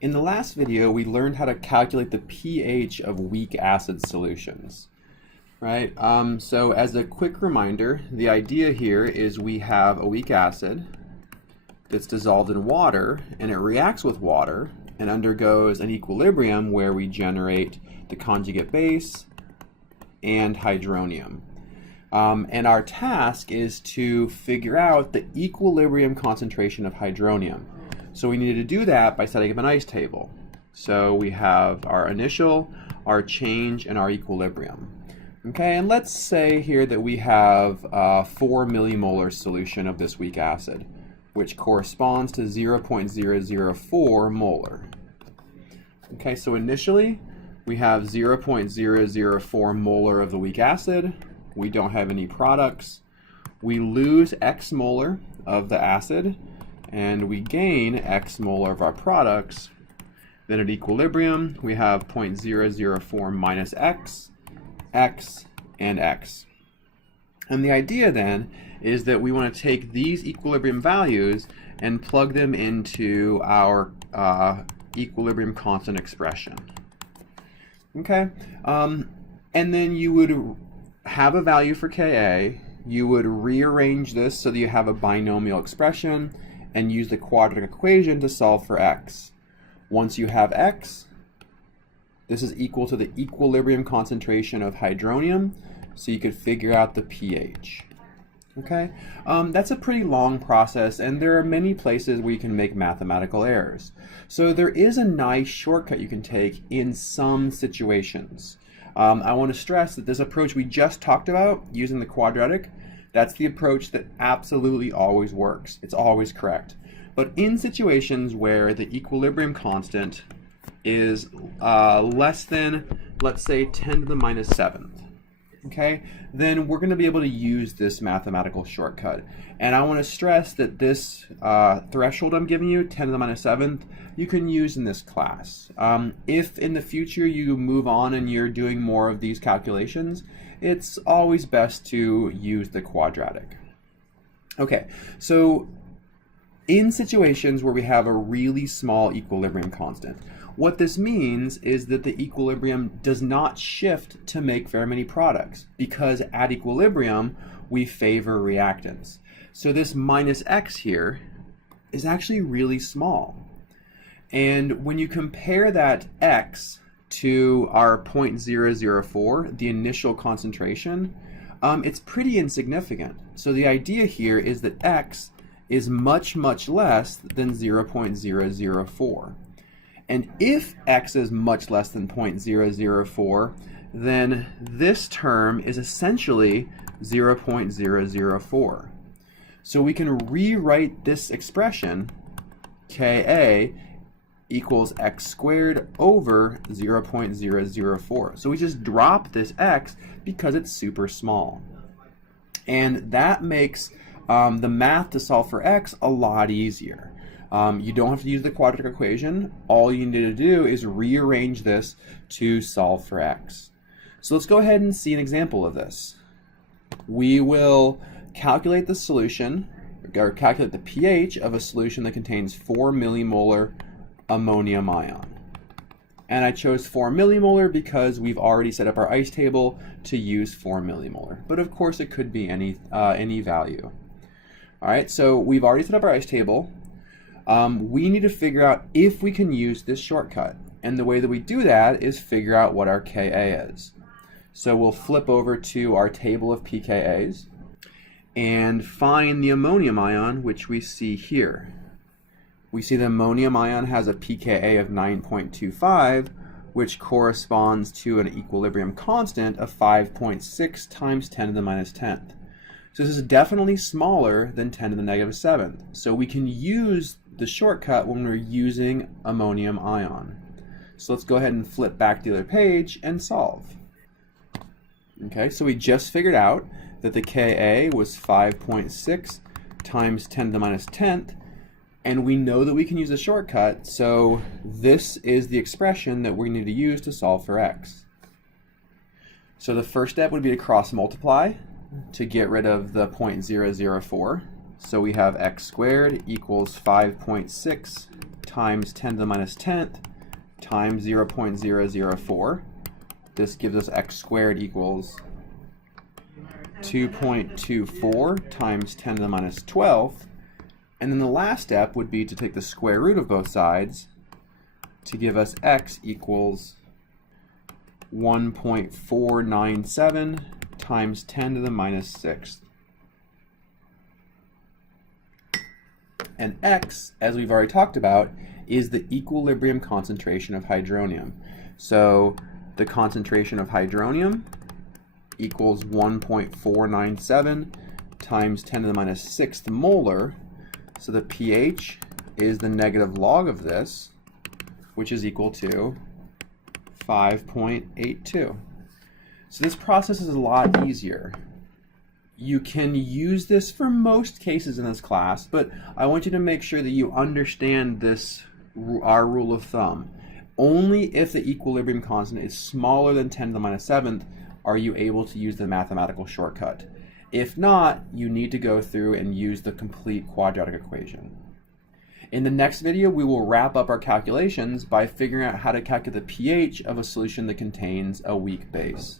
In the last video, we learned how to calculate the pH of weak acid solutions, right? So as a quick reminder, the idea here is we have a weak acid that's dissolved in water, and it reacts with water and undergoes an equilibrium where we generate the conjugate base and hydronium. And our task is to figure out the equilibrium concentration of hydronium. So we needed to do that by setting up an ice table. So we have our initial, our change, and our equilibrium. Okay, and let's say here that we have a 4 millimolar solution of this weak acid, which corresponds to 0.004 molar. Okay, so initially we have 0.004 molar of the weak acid. We don't have any products. We lose X molar of the acid, and we gain X molar of our products. Then at equilibrium, we have 0.004 minus X, X, and X. And the idea then is that we want to take these equilibrium values and plug them into our equilibrium constant expression. Okay, and then you would have a value for Ka. You would rearrange this so that you have a binomial expression and use the quadratic equation to solve for X. Once you have X, this is equal to the equilibrium concentration of hydronium, so you could figure out the pH. Okay, that's a pretty long process, and there are many places where you can make mathematical errors. So there is a nice shortcut you can take in some situations. I want to stress that this approach we just talked about, using the quadratic, that's the approach that absolutely always works. It's always correct. But in situations where the equilibrium constant is less than, let's say, 10 to the minus 7th, okay, then we're going to be able to use this mathematical shortcut. And I want to stress that this threshold I'm giving you, 10 to the minus 7th, you can use in this class. If in the future you move on and you're doing more of these calculations, it's always best to use the quadratic. Okay, so in situations where we have a really small equilibrium constant, what this means is that the equilibrium does not shift to make very many products, because at equilibrium we favor reactants. So this minus X here is actually really small. And when you compare that X to our 0.004, the initial concentration, it's pretty insignificant. So the idea here is that X is much, much less than 0.004. And if X is much less than 0.004, then this term is essentially 0.004. So we can rewrite this expression, Ka equals X squared over 0.004. So we just drop this X because it's super small. And that makes the math to solve for X a lot easier. You don't have to use the quadratic equation. All you need to do is rearrange this to solve for X. So let's go ahead and see an example of this. We will calculate the solution, or calculate the pH of a solution that contains 4 millimolar ammonium ion. And I chose 4 millimolar because we've already set up our ice table to use 4 millimolar. But of course it could be any value. All right, so we've already set up our ice table. We need to figure out if we can use this shortcut. And the way that we do that is figure out what our Ka is. So we'll flip over to our table of pKa's and find the ammonium ion, which we see here. We see the ammonium ion has a pKa of 9.25, which corresponds to an equilibrium constant of 5.6 times 10 to the minus 10th. So this is definitely smaller than 10 to the negative 7th. So we can use the shortcut when we're using ammonium ion. So let's go ahead and flip back to the other page and solve. Okay, so we just figured out that the Ka was 5.6 times 10 to the minus 10th, and we know that we can use a shortcut, so this is the expression that we need to use to solve for X. So the first step would be to cross multiply to get rid of the 0.004. So we have X squared equals 5.6 times 10 to the minus 10th times 0.004. This gives us x squared equals 2.24 times 10 to the minus 12th. And then the last step would be to take the square root of both sides to give us x equals 1.497 times 10 to the minus 6th. And x, as we've already talked about, is the equilibrium concentration of hydronium. So the concentration of hydronium equals 1.497 times 10 to the minus 6th molar. So the pH is the negative log of this, which is equal to 5.82. So this process is a lot easier. You can use this for most cases in this class, but I want you to make sure that you understand this, our rule of thumb. Only if the equilibrium constant is smaller than 10 to the minus 7th are you able to use the mathematical shortcut. If not, you need to go through and use the complete quadratic equation. In the next video, we will wrap up our calculations by figuring out how to calculate the pH of a solution that contains a weak base.